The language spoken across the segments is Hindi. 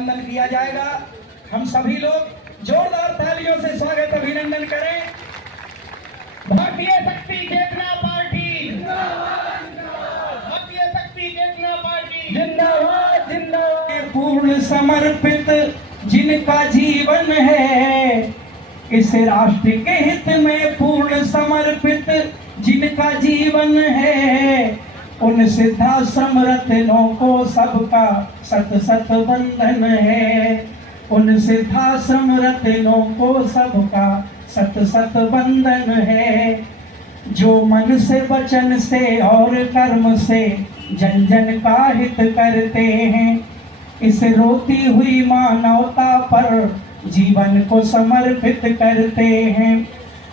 वंदन किया जाएगा। हम सभी लोग जोरदार तालियों से स्वागत अभिनंदन करें। भारतीय शक्ति चेतना पार्टी जिंदाबाद, भारतीय शक्ति चेतना पार्टी जिंदाबाद जिंदाबाद। पूर्ण समर्पित जिनका जीवन है, इस राष्ट्र के हित में पूर्ण समर्पित जिनका जीवन है, उन सिद्धाश्रम रत्नों को सबका सत सत वंदन है। उन सिद्धाश्रम रत्नों को सबका सत सत वंदन है। जो मन से वचन से और कर्म से जन जन का हित करते हैं, इस रोती हुई मानवता पर जीवन को समर्पित करते हैं।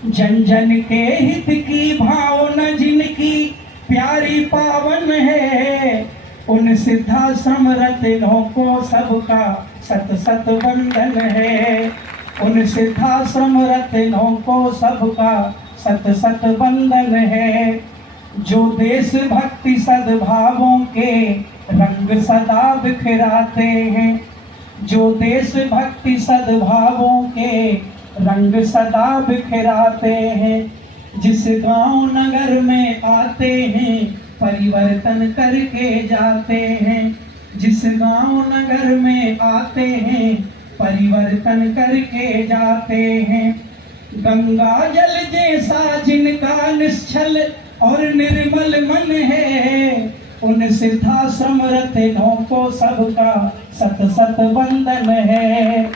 जन जन के हित की भावना जिनकी प्यारी पावन है, उन सिद्धाश्रम रत्नों को सबका सत सत वंदन है। उन सिद्धाश्रम रत्नों को सबका सत सत वंदन है। जो देश भक्ति सद्भावों के रंग सदा बिखराते हैं, जो देश भक्ति सद्भावों के रंग सदा बिखराते हैं, जिस गांव नगर में आते हैं परिवर्तन करके जाते हैं, जिस गांव नगर में आते हैं परिवर्तन करके जाते हैं। गंगा जल जैसा जिनका निश्चल और निर्मल मन है, उन सिद्धाश्रम रत्नों को सबका सत सत वंदन है।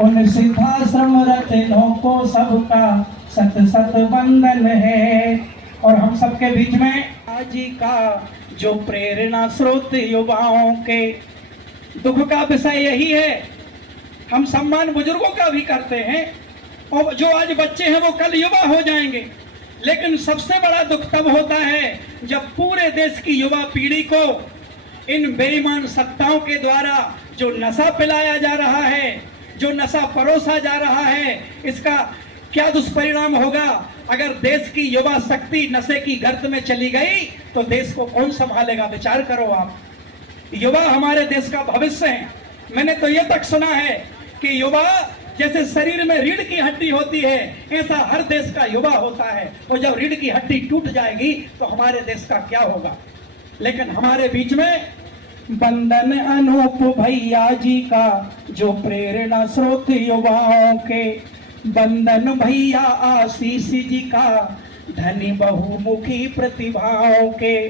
उन सिद्धाश्रम रत्नों को सबका सत सत वंदन है। और हम सबके बीच में आज का जो प्रेरणा स्रोत युवाओं के दुख का विषय यही है। हम सम्मान बुजुर्गों का भी करते हैं, और जो आज बच्चे हैं वो कल युवा हो जाएंगे। लेकिन सबसे बड़ा दुख तब होता है जब पूरे देश की युवा पीढ़ी को इन बेईमान सत्ताओं के द्वारा जो नशा पिलाया जा रहा है, जो नशा परोसा जा रहा है, इसका क्या दुष्परिणाम होगा। अगर देश की युवा शक्ति नशे की गर्त में चली गई तो देश को कौन संभालेगा। विचार करो आप, युवा हमारे देश का भविष्य है। मैंने तो ये तक सुना है कि युवा जैसे शरीर में रीढ़ की हड्डी होती है, ऐसा हर देश का युवा होता है। और जब रीढ़ की हड्डी टूट जाएगी तो हमारे देश का क्या होगा। लेकिन हमारे बीच में वंदन अनूप भैया जी का जो प्रेरणा स्रोत युवाओं के, वंदन भैया आशीष जी का धनी बहुमुखी प्रतिभाओं के,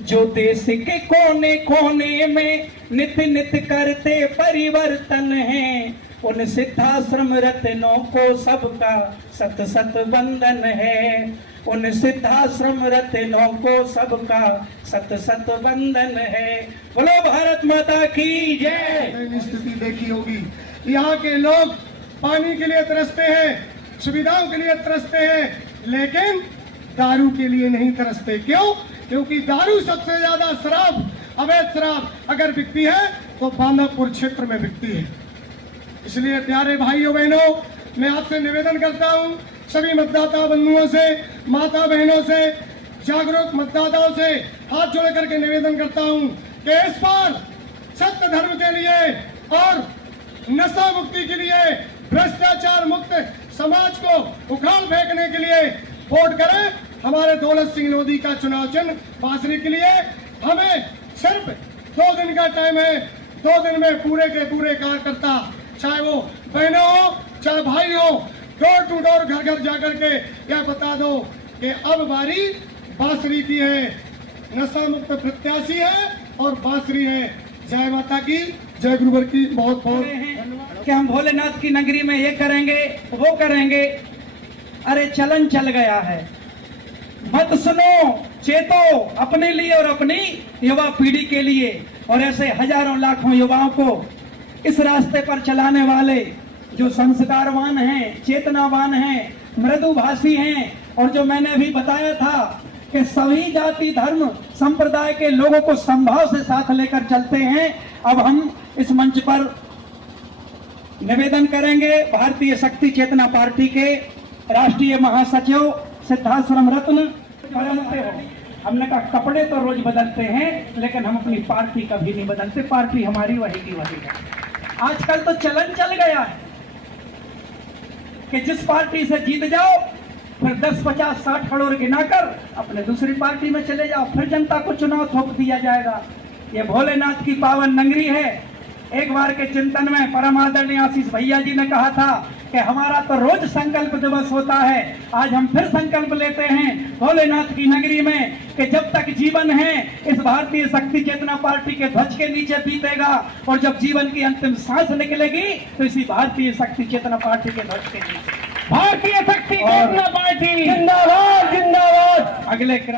जो देश के कोने कोने में नित नित करते परिवर्तन हैं, उन सिद्धाश्रम रत्नों को सबका सत सत वंदन है। उन सिद्धाश्रम रत्नों को सबका सत सत वंदन है। बोलो भारत माता की जय। स्थिति देखी होगी, यहाँ के लोग पानी के लिए तरसते हैं, सुविधाओं के लिए तरसते हैं, लेकिन दारू के लिए नहीं तरसते। क्यों? क्योंकि दारू सबसे ज्यादा शराब, अवैध शराब अगर बिकती है तो बांधापुर क्षेत्र में बिकती है। इसलिए प्यारे भाइयों बहनों, मैं आपसे निवेदन करता हूं, सभी मतदाता बंधुओं से, माता बहनों से, जागरूक मतदाताओं से हाथ जोड़ करके निवेदन करता हूं कि इस बार सत्य धर्म के लिए और नशा मुक्ति के लिए, भ्रष्टाचार मुक्त समाज को उखाड़ फेंकने के लिए वोट करें। हमारे दौलत सिंह लोधी का चुनाव चिन्ह बांसुरी के लिए। हमें सिर्फ 2 दिन का टाइम है। 2 दिन में पूरे के पूरे कार्यकर्ता, चाहे वो बहनों हो चाहे भाई हो, डोर टू डोर घर घर जाकर के यह बता दो कि अब बारी बांसुरी की है। नशा मुक्त प्रत्याशी है और बांसुरी है। जय माता की, जय गुरुवर की। बहुत बहुत धन्यवाद। कि हम भोलेनाथ की नगरी में ये करेंगे वो करेंगे। अरे चलन चल गया है, मत सुनो, चेतो अपने लिए और अपनी युवा पीढ़ी के लिए। और ऐसे हजारों लाखों युवाओं को इस रास्ते पर चलाने वाले जो संस्कारवान हैं, चेतनावान हैं, मृदुभाषी हैं, और जो मैंने अभी बताया था कि सभी जाति धर्म संप्रदाय के लोगों को संभाव से साथ लेकर चलते हैं। अब हम इस मंच पर निवेदन करेंगे भारतीय शक्ति चेतना पार्टी के राष्ट्रीय महासचिव सिद्धाश्रम रत्न। बदलते हो, हमने कहा कपड़े तो रोज बदलते हैं लेकिन हम अपनी पार्टी कभी नहीं बदलते। पार्टी हमारी वही की वही है। आजकल तो चलन चल गया है कि जिस पार्टी से जीत जाओ फिर 10, 50, 60 करोड़ गिनाकर अपने दूसरी पार्टी में चले जाओ, फिर जनता को चुनाव थोप दिया जाएगा। ये भोलेनाथ की पावन नगरी है। एक बार के चिंतन में परम आदरणीय आशीष भैया जी ने कहा था कि हमारा तो रोज संकल्प दिवस होता है, आज हम फिर संकल्प लेते हैं भोलेनाथ की नगरी में कि जब तक जीवन है इस भारतीय शक्ति चेतना पार्टी के ध्वज के नीचे बीतेगा, और जब जीवन की अंतिम सांस निकलेगी तो इसी भारतीय शक्ति चेतना पार्टी के ध्वज के नीचे। भारतीय शक्ति चेतना पार्टी जिंदाबाद जिंदाबाद। अगले क्रम